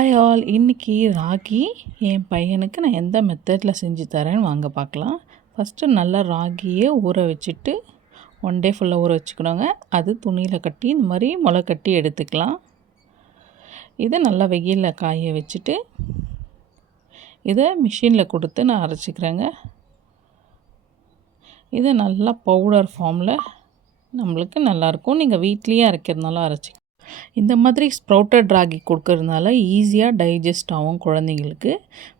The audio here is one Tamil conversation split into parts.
ஹாய் ஆல், இன்றைக்கி ராகி என் பையனுக்கு நான் எந்த மெத்தடில் செஞ்சு தரேன்னு வாங்க பார்க்கலாம். ஃபஸ்ட்டு நல்லா ராகியை ஊற வச்சுட்டு 1 டே ஃபுல்லாக ஊற வச்சுக்கணுங்க. அது துணியில் கட்டி இந்த மாதிரி முளை கட்டி எடுத்துக்கலாம். இதை நல்லா வெயிலில் காய வச்சுட்டு இதை மிஷினில் கொடுத்து நான் அரைச்சிக்கிறேங்க. இது நல்லா பவுடர் ஃபார்மில் நம்மளுக்கு நல்லாயிருக்கும். நீங்கள் வீட்லேயே அரைக்கிறதுனால அரைச்சி இந்த மாதிரி ஸ்ப்ரவுட்டட் ராகி கொடுக்கறதுனால ஈஸியாக டைஜஸ்ட் ஆகும் குழந்தைங்களுக்கு.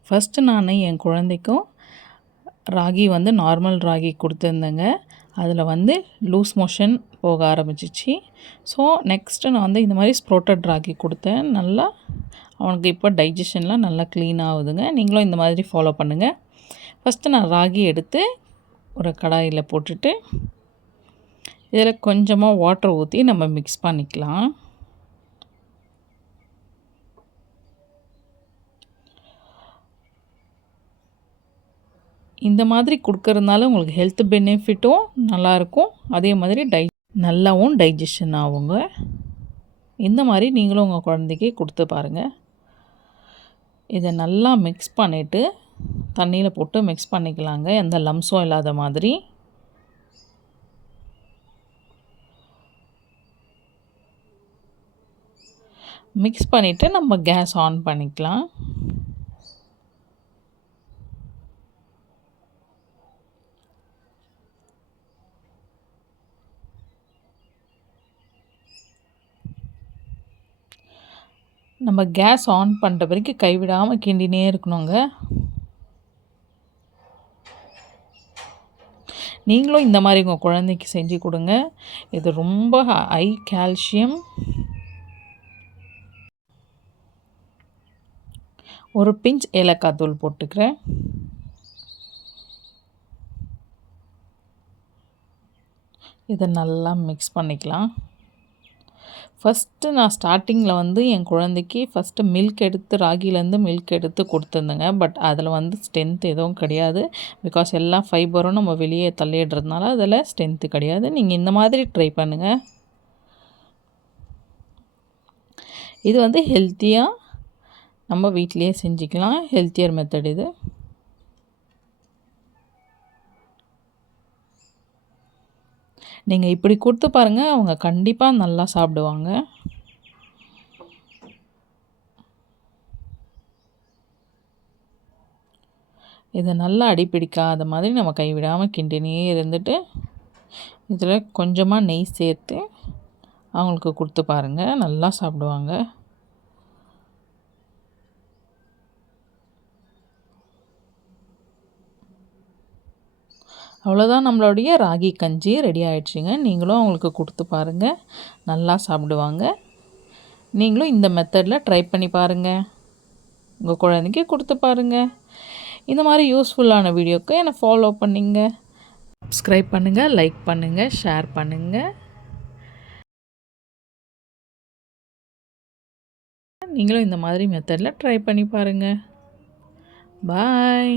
ஃபஸ்ட்டு நான் என் குழந்தைக்கும் ராகி நார்மல் ராகி கொடுத்துருந்தேங்க. அதில் லூஸ் மோஷன் போக ஆரம்பிச்சிச்சு. ஸோ நெக்ஸ்ட்டு நான் இந்த மாதிரி ஸ்ப்ரவுட்டட் ராகி கொடுத்தேன். நல்லா அவனுக்கு இப்போ டைஜஷன்லாம் நல்லா க்ளீன் ஆகுதுங்க. நீங்களும் இந்த மாதிரி ஃபாலோ பண்ணுங்கள். ஃபஸ்ட்டு நான் ராகி எடுத்து ஒரு கடாயில் போட்டுட்டு இதில் கொஞ்சமாக வாட்டர் ஊற்றி நம்ம மிக்ஸ் பண்ணிக்கலாம். இந்த மாதிரி கொடுக்கறதுனால உங்களுக்கு ஹெல்த் பெனிஃபிட்டும் நல்லாயிருக்கும். அதே மாதிரி நல்லாவும் டைஜஷன் ஆகுங்க. இந்த மாதிரி நீங்களும் உங்கள் குழந்தைக்கு கொடுத்து பாருங்கள். இதை நல்லா மிக்ஸ் பண்ணிவிட்டு தண்ணியில் போட்டு மிக்ஸ் பண்ணிக்கலாங்க, எந்த லம்ஸும் இல்லாத மாதிரி. மிக்ஸ் பண்ணிவிட்டு நம்ம கேஸ் ஆன் பண்ணிக்கலாம். நம்ம கேஸ் ஆன் பண்ணுற வரைக்கும் கைவிடாமல் கிண்டினே இருக்கணுங்க. நீங்களும் இந்த மாதிரி உங்கள் குழந்தைக்கு செஞ்சு கொடுங்க. இது ரொம்ப ஹை கால்சியம். ஒரு பிஞ்ச் ஏலக்காய் தூள் போட்டுக்கிறேன். இதை நல்லா மிக்ஸ் பண்ணிக்கலாம். ஃபஸ்ட்டு நான் ஸ்டார்டிங்கில் என் குழந்தைக்கு ஃபஸ்ட்டு மில்க் எடுத்து ராகிலேருந்து மில்க் எடுத்து கொடுத்துருந்தேங்க. பட் அதில் ஸ்ட்ரென்த் எதுவும் கிடையாது. பிகாஸ் எல்லா ஃபைபரும் நம்ம வெளியே தள்ளிடுறதுனால அதில் ஸ்ட்ரென்த்து கிடையாது. நீங்கள் இந்த மாதிரி ட்ரை பண்ணுங்கள். இது ஹெல்த்தியாக நம்ம வீட்டிலையே செஞ்சுக்கலாம். ஹெல்த்தியர் மெத்தட் இது. நீங்கள் இப்படி கொடுத்து பாருங்கள், அவங்க கண்டிப்பாக நல்லா சாப்பிடுவாங்க. இதை நல்லா அடிப்பிடிக்காத மாதிரி நம்ம கைவிடாமல் கிண்டினே இருந்துட்டு இதில் கொஞ்சமாக நெய் சேர்த்து அவங்களுக்கு கொடுத்து பாருங்கள், நல்லா சாப்பிடுவாங்க. அவ்வளோதான், நம்மளுடைய ராகி கஞ்சி ரெடி ஆகிடுச்சிங்க. நீங்களும் அவங்களுக்கு கொடுத்து பாருங்கள், நல்லா சாப்பிடுவாங்க. நீங்களும் இந்த மெத்தடில் ட்ரை பண்ணி பாருங்கள், உங்கள் குழந்தைக்கு கொடுத்து பாருங்கள். இந்த மாதிரி யூஸ்ஃபுல்லான வீடியோக்கு என்னை ஃபாலோ பண்ணிங்க. சப்ஸ்கிரைப் பண்ணுங்கள், லைக் பண்ணுங்கள், ஷேர் பண்ணுங்கள். நீங்களும் இந்த மாதிரி மெத்தடில் ட்ரை பண்ணி பாருங்கள். பாய்.